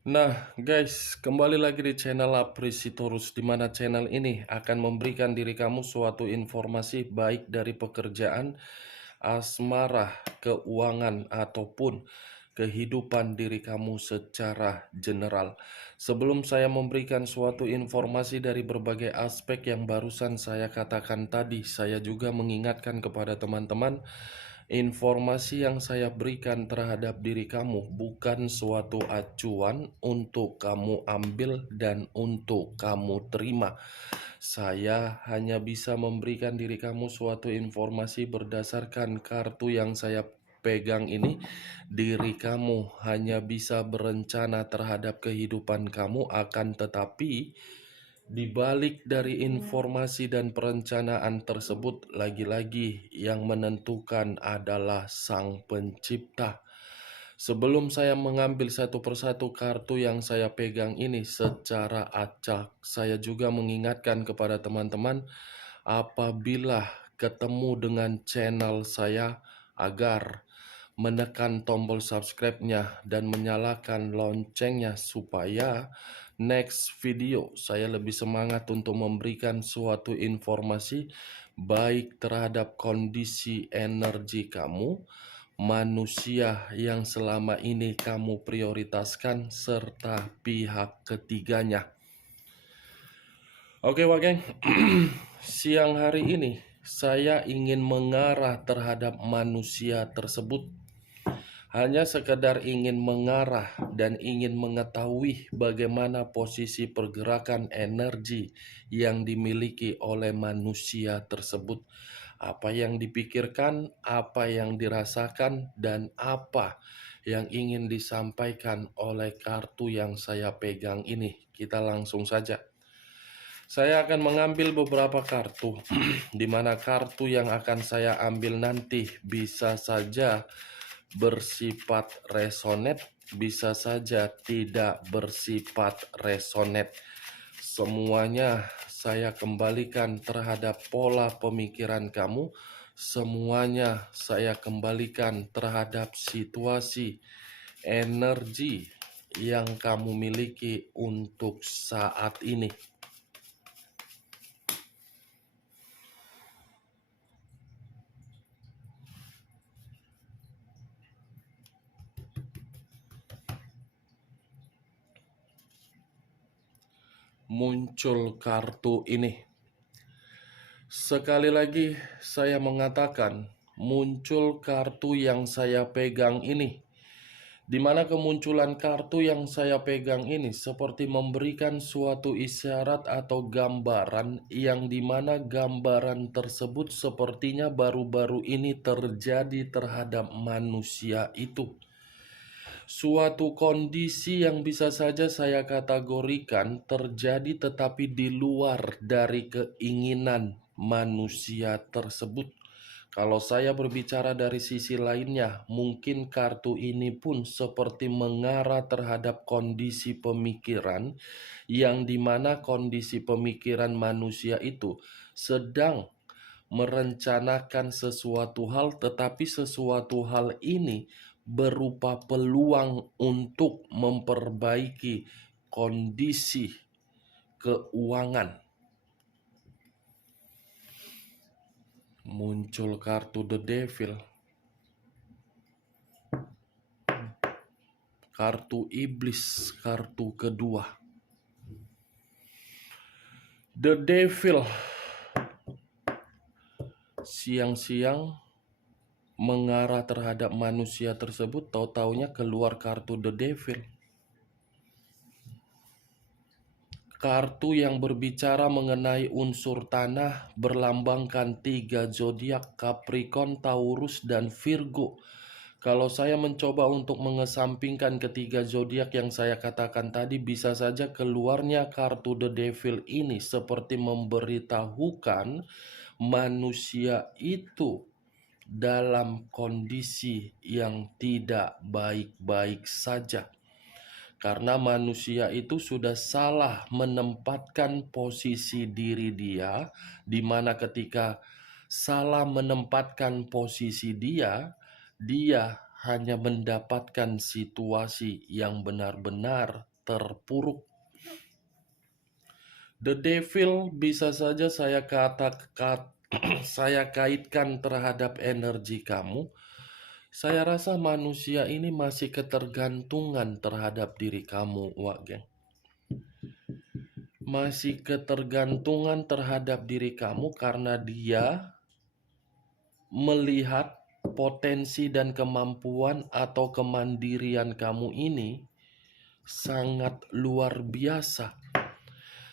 Nah, guys, kembali lagi di channel Apresitorus, di mana channel ini akan memberikan diri kamu suatu informasi baik dari pekerjaan, asmara, keuangan, ataupun kehidupan diri kamu secara general. Sebelum saya memberikan suatu informasi dari berbagai aspek yang barusan saya katakan tadi, saya juga mengingatkan kepada teman-teman, informasi yang saya berikan terhadap diri kamu bukan suatu acuan untuk kamu ambil dan untuk kamu terima. Saya hanya bisa memberikan diri kamu suatu informasi berdasarkan kartu yang saya pegang ini. Diri kamu hanya bisa berencana terhadap kehidupan kamu, akan tetapi di balik dari informasi dan perencanaan tersebut, lagi-lagi yang menentukan adalah Sang Pencipta. Sebelum saya mengambil satu persatu kartu yang saya pegang ini secara acak, saya juga mengingatkan kepada teman-teman apabila ketemu dengan channel saya agar menekan tombol subscribe-nya dan menyalakan loncengnya supaya next video saya lebih semangat untuk memberikan suatu informasi baik terhadap kondisi energi kamu, manusia yang selama ini kamu prioritaskan, serta pihak ketiganya. Oke, Wageng. Siang hari ini saya ingin mengarah terhadap manusia tersebut. Hanya sekedar ingin mengarah dan ingin mengetahui bagaimana posisi pergerakan energi yang dimiliki oleh manusia tersebut. Apa yang dipikirkan, apa yang dirasakan, dan apa yang ingin disampaikan oleh kartu yang saya pegang ini. Kita langsung saja. Saya akan mengambil beberapa kartu, di mana kartu yang akan saya ambil nanti bisa saja bersifat resonate, bisa saja tidak bersifat resonate. Semuanya saya kembalikan terhadap pola pemikiran kamu. Semuanya saya kembalikan terhadap situasi energi yang kamu miliki untuk saat ini. Muncul kartu ini. Sekali lagi saya mengatakan, muncul kartu yang saya pegang ini, di mana kemunculan kartu yang saya pegang ini seperti memberikan suatu isyarat atau gambaran, yang dimana gambaran tersebut sepertinya baru-baru ini terjadi terhadap manusia itu. Suatu kondisi yang bisa saja saya kategorikan terjadi tetapi di luar dari keinginan manusia tersebut. Kalau saya berbicara dari sisi lainnya, mungkin kartu ini pun seperti mengarah terhadap kondisi pemikiran, yang dimana kondisi pemikiran manusia itu sedang merencanakan sesuatu hal, tetapi sesuatu hal ini berupa peluang untuk memperbaiki kondisi keuangan. Muncul kartu The Devil, kartu iblis, kartu kedua. The Devil siang-siang mengarah terhadap manusia tersebut, tahu-taunya keluar kartu The Devil. Kartu yang berbicara mengenai unsur tanah berlambangkan 3 zodiak, Capricorn, Taurus, dan Virgo. Kalau saya mencoba untuk mengesampingkan ketiga zodiak yang saya katakan tadi, bisa saja keluarnya kartu The Devil ini seperti memberitahukan manusia itu dalam kondisi yang tidak baik-baik saja. Karena manusia itu sudah salah menempatkan posisi diri dia, di mana ketika salah menempatkan posisi dia hanya mendapatkan situasi yang benar-benar terpuruk. The devil bisa saja saya saya kaitkan terhadap energi kamu. Saya rasa manusia ini masih ketergantungan terhadap diri kamu, Wak Geng. Masih ketergantungan terhadap diri kamu karena dia melihat potensi dan kemampuan atau kemandirian kamu ini sangat luar biasa.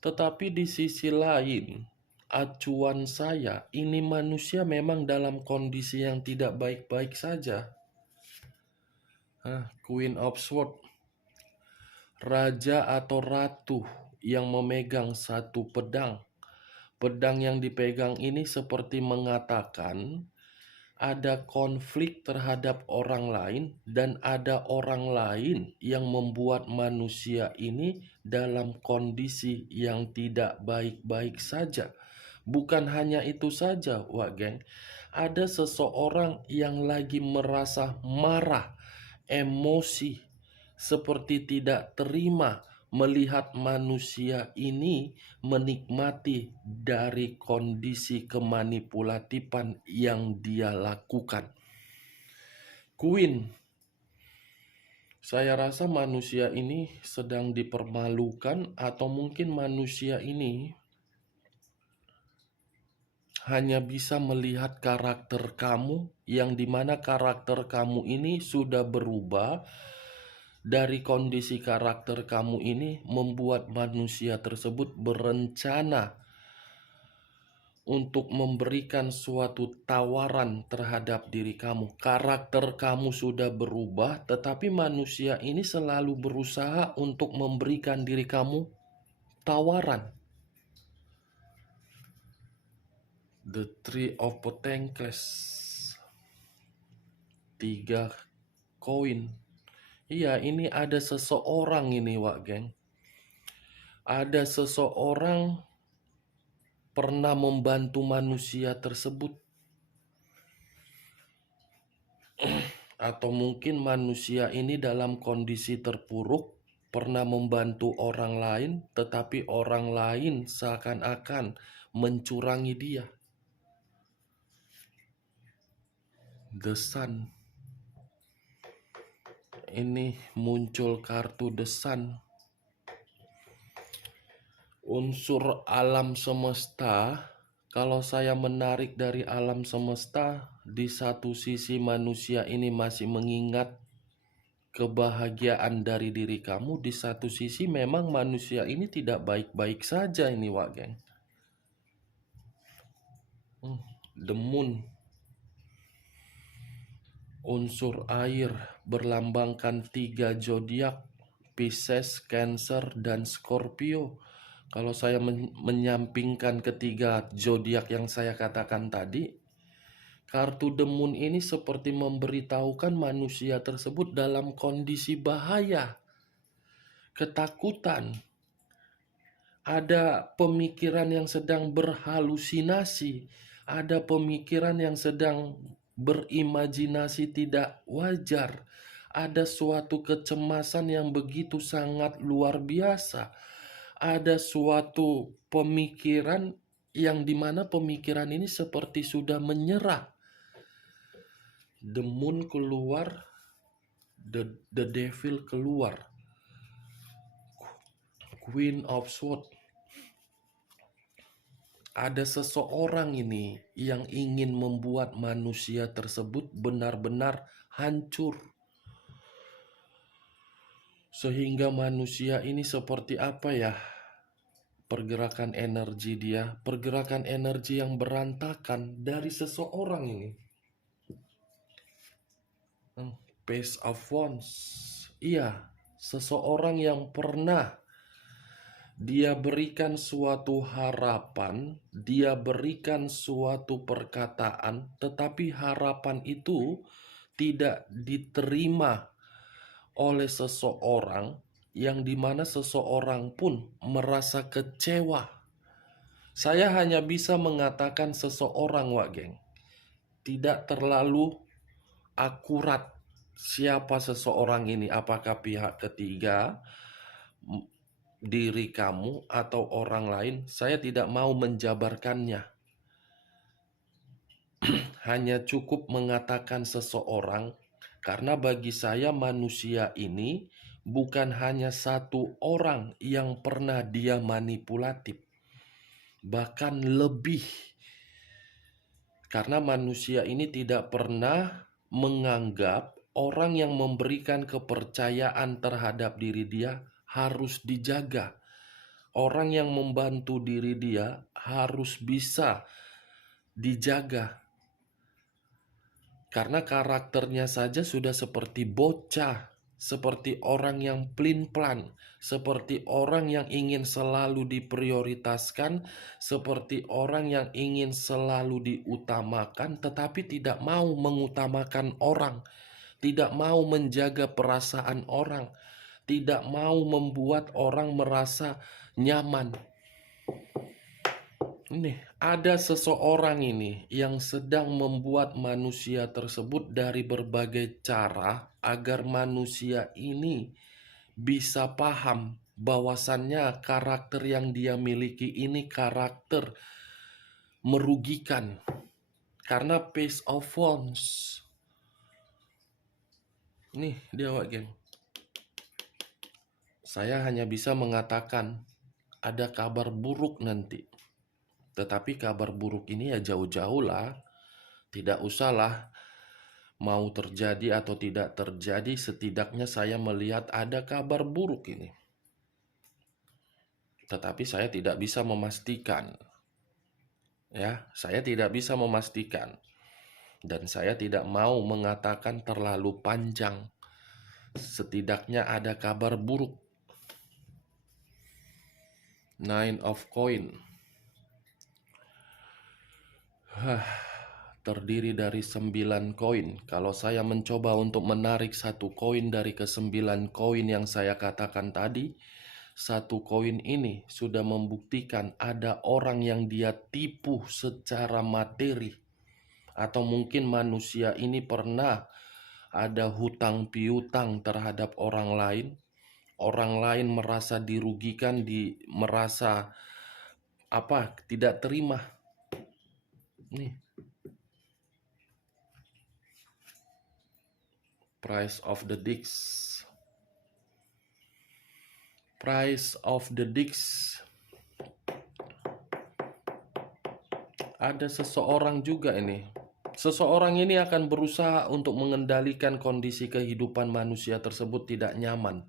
Tetapi di sisi lain, acuan saya, ini manusia memang dalam kondisi yang tidak baik-baik saja. Queen of Swords, raja atau ratu yang memegang satu pedang. Pedang yang dipegang ini seperti mengatakan ada konflik terhadap orang lain dan ada orang lain yang membuat manusia ini dalam kondisi yang tidak baik-baik saja. Bukan hanya itu saja, Wak Geng. Ada seseorang yang lagi merasa marah, emosi, seperti tidak terima melihat manusia ini menikmati dari kondisi kemanipulatifan yang dia lakukan. Queen, saya rasa manusia ini sedang dipermalukan atau mungkin manusia ini hanya bisa melihat karakter kamu yang dimana karakter kamu ini sudah berubah. Dari kondisi karakter kamu ini membuat manusia tersebut berencana untuk memberikan suatu tawaran terhadap diri kamu. Karakter kamu sudah berubah, tetapi manusia ini selalu berusaha untuk memberikan diri kamu tawaran. The Three of Pentacles, 3 koin. Iya, ini ada seseorang ini, Wak Geng. Ada seseorang pernah membantu manusia tersebut. Atau mungkin manusia ini dalam kondisi terpuruk, pernah membantu orang lain, tetapi orang lain seakan-akan mencurangi dia. The Sun. Ini muncul kartu The Sun. Unsur alam semesta, kalau saya menarik dari alam semesta, di satu sisi manusia ini masih mengingat kebahagiaan dari diri kamu, di satu sisi memang manusia ini tidak baik-baik saja ini, Wak Geng. The Moon. Unsur air berlambangkan 3 zodiak, Pisces, Cancer, dan Scorpio. Kalau saya menyampingkan ketiga zodiak yang saya katakan tadi, kartu The Moon ini seperti memberitahukan manusia tersebut dalam kondisi bahaya, ketakutan. Ada pemikiran yang sedang berhalusinasi, ada pemikiran yang sedang berimajinasi tidak wajar, ada suatu kecemasan yang begitu sangat luar biasa, ada suatu pemikiran yang dimana pemikiran ini seperti sudah menyerah. The Moon keluar, the Devil keluar, Queen of Swords. Ada seseorang ini yang ingin membuat manusia tersebut benar-benar hancur. Sehingga manusia ini seperti apa ya? Pergerakan energi dia, pergerakan energi yang berantakan dari seseorang ini. Page of Wands. Iya, seseorang yang pernah dia berikan suatu harapan, dia berikan suatu perkataan, tetapi harapan itu tidak diterima oleh seseorang, yang dimana seseorang pun merasa kecewa. Saya hanya bisa mengatakan seseorang, Wak Geng. Tidak terlalu akurat siapa seseorang ini, apakah pihak ketiga, diri kamu atau orang lain, saya tidak mau menjabarkannya. Hanya cukup mengatakan seseorang, karena bagi saya manusia ini bukan hanya satu orang yang pernah dia manipulatif, bahkan lebih. Karena manusia ini tidak pernah menganggap orang yang memberikan kepercayaan terhadap diri dia harus dijaga. Orang yang membantu diri dia harus bisa dijaga. Karena karakternya saja sudah seperti bocah, seperti orang yang plin-plan, seperti orang yang ingin selalu diprioritaskan, seperti orang yang ingin selalu diutamakan, tetapi tidak mau mengutamakan orang, tidak mau menjaga perasaan orang, tidak mau membuat orang merasa nyaman. Ini ada seseorang ini yang sedang membuat manusia tersebut dari berbagai cara agar manusia ini bisa paham bahwasannya karakter yang dia miliki ini karakter merugikan. Karena Page of Wands. Nih dia geng. Saya hanya bisa mengatakan ada kabar buruk nanti. Tetapi kabar buruk ini ya jauh-jauh lah. Tidak usahlah mau terjadi atau tidak terjadi, setidaknya saya melihat ada kabar buruk ini. Tetapi saya tidak bisa memastikan. Ya, saya tidak bisa memastikan. Dan saya tidak mau mengatakan terlalu panjang. Setidaknya ada kabar buruk. Nine of Coin. Terdiri dari 9 koin. Kalau saya mencoba untuk menarik satu koin dari ke-9 koin yang saya katakan tadi, satu koin ini sudah membuktikan ada orang yang dia tipu secara materi. Atau mungkin manusia ini pernah ada hutang piutang terhadap orang lain. Orang lain merasa dirugikan, merasa tidak terima. Nih. Price of the Dicks. Price of the Dicks. Ada seseorang juga ini. Seseorang ini akan berusaha untuk mengendalikan kondisi kehidupan manusia tersebut tidak nyaman.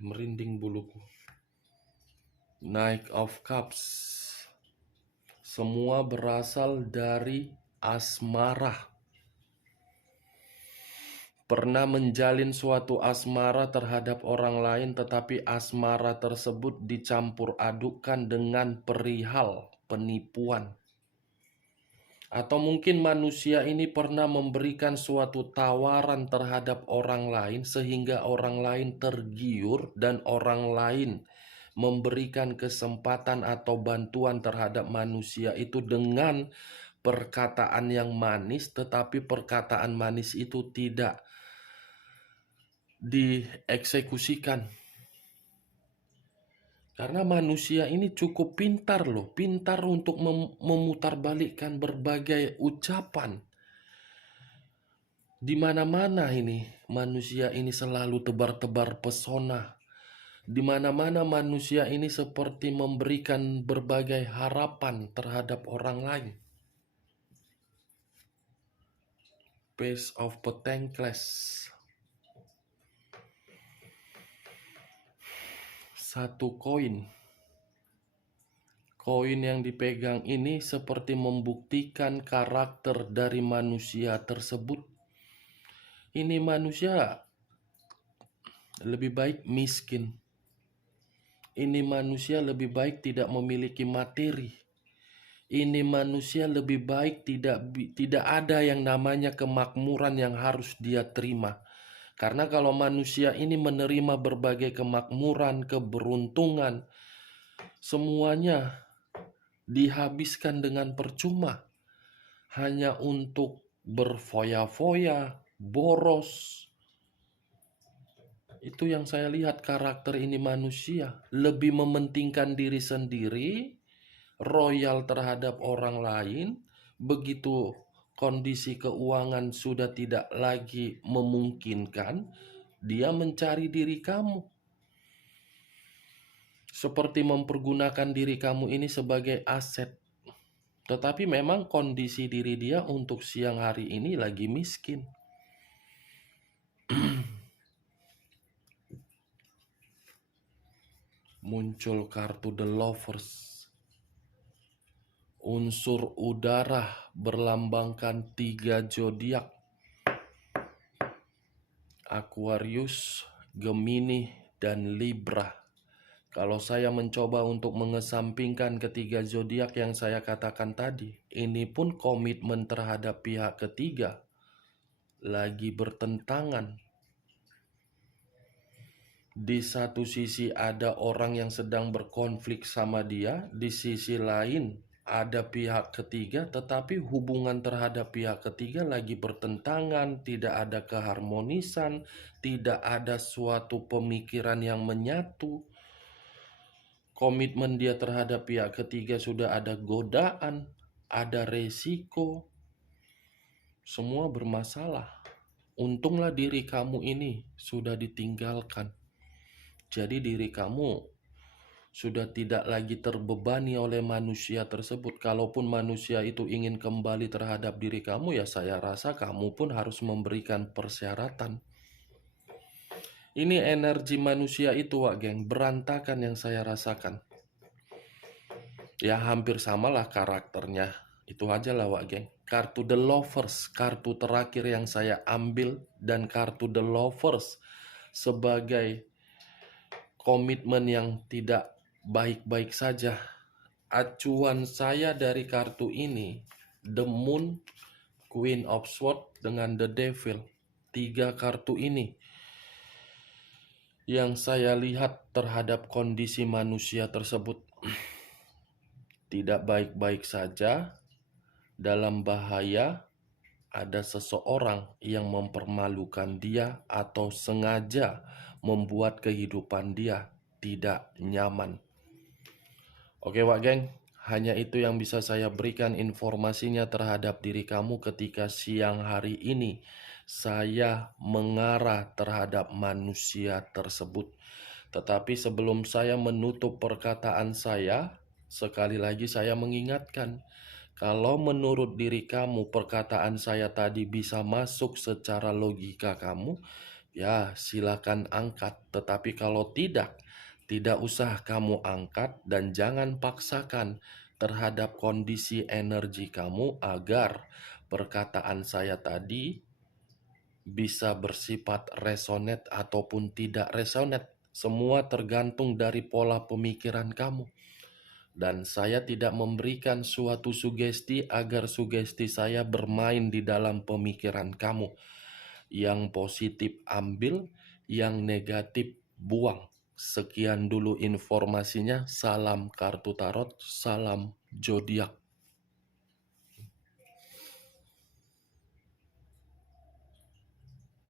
Merinding buluku. Knight of Cups. Semua berasal dari asmara. Pernah menjalin suatu asmara terhadap orang lain, tetapi asmara tersebut dicampur adukkan dengan perihal penipuan. Atau mungkin manusia ini pernah memberikan suatu tawaran terhadap orang lain sehingga orang lain tergiur dan orang lain memberikan kesempatan atau bantuan terhadap manusia itu dengan perkataan yang manis, tetapi perkataan manis itu tidak dieksekusikan. Karena manusia ini cukup pintar loh, pintar untuk memutarbalikkan berbagai ucapan. Di mana-mana ini manusia ini selalu tebar-tebar pesona. Di mana-mana manusia ini seperti memberikan berbagai harapan terhadap orang lain. Page of Pentacles. Satu koin. Koin yang dipegang ini seperti membuktikan karakter dari manusia tersebut. Ini manusia lebih baik miskin. Ini manusia lebih baik tidak memiliki materi. Ini manusia lebih baik tidak ada yang namanya kemakmuran yang harus dia terima. Karena kalau manusia ini menerima berbagai kemakmuran, keberuntungan, semuanya dihabiskan dengan percuma. Hanya untuk berfoya-foya, boros. Itu yang saya lihat, karakter ini manusia. Lebih mementingkan diri sendiri, royal terhadap orang lain. Begitu kondisi keuangan sudah tidak lagi memungkinkan, dia mencari diri kamu. Seperti mempergunakan diri kamu ini sebagai aset. Tetapi memang kondisi diri dia untuk siang hari ini lagi miskin. Muncul kartu The Lovers. Unsur udara berlambangkan 3 zodiak. Aquarius, Gemini, dan Libra. Kalau saya mencoba untuk mengesampingkan ketiga zodiak yang saya katakan tadi, ini pun komitmen terhadap pihak ketiga lagi bertentangan. Di satu sisi ada orang yang sedang berkonflik sama dia, di sisi lain ada pihak ketiga, tetapi hubungan terhadap pihak ketiga lagi bertentangan, tidak ada keharmonisan, tidak ada suatu pemikiran yang menyatu. Komitmen dia terhadap pihak ketiga sudah ada godaan, ada resiko, semua bermasalah. Untunglah diri kamu ini sudah ditinggalkan. Jadi diri kamu sudah tidak lagi terbebani oleh manusia tersebut. Kalaupun manusia itu ingin kembali terhadap diri kamu, ya saya rasa kamu pun harus memberikan persyaratan. Ini energi manusia itu, Wak Geng, berantakan yang saya rasakan. Ya hampir samalah karakternya. Itu aja lah, Wak Geng. Kartu The Lovers, kartu terakhir yang saya ambil, dan kartu The Lovers sebagai komitmen yang tidak baik-baik saja. Acuan saya dari kartu ini, The Moon, Queen of Swords, dengan The Devil. 3 kartu ini yang saya lihat terhadap kondisi manusia tersebut tidak baik-baik saja, dalam bahaya, ada seseorang yang mempermalukan dia atau sengaja membuat kehidupan dia tidak nyaman. Oke, Wak Geng, hanya itu yang bisa saya berikan informasinya terhadap diri kamu ketika siang hari ini saya mengarah terhadap manusia tersebut. Tetapi sebelum saya menutup perkataan saya, sekali lagi saya mengingatkan, kalau menurut diri kamu perkataan saya tadi bisa masuk secara logika kamu, ya silakan angkat. Tetapi kalau tidak usah kamu angkat, dan jangan paksakan terhadap kondisi energi kamu agar perkataan saya tadi bisa bersifat resonate ataupun tidak resonate. Semua tergantung dari pola pemikiran kamu. Dan saya tidak memberikan suatu sugesti agar sugesti saya bermain di dalam pemikiran kamu. Yang positif ambil, yang negatif buang. Sekian dulu informasinya. Salam kartu tarot, salam zodiak.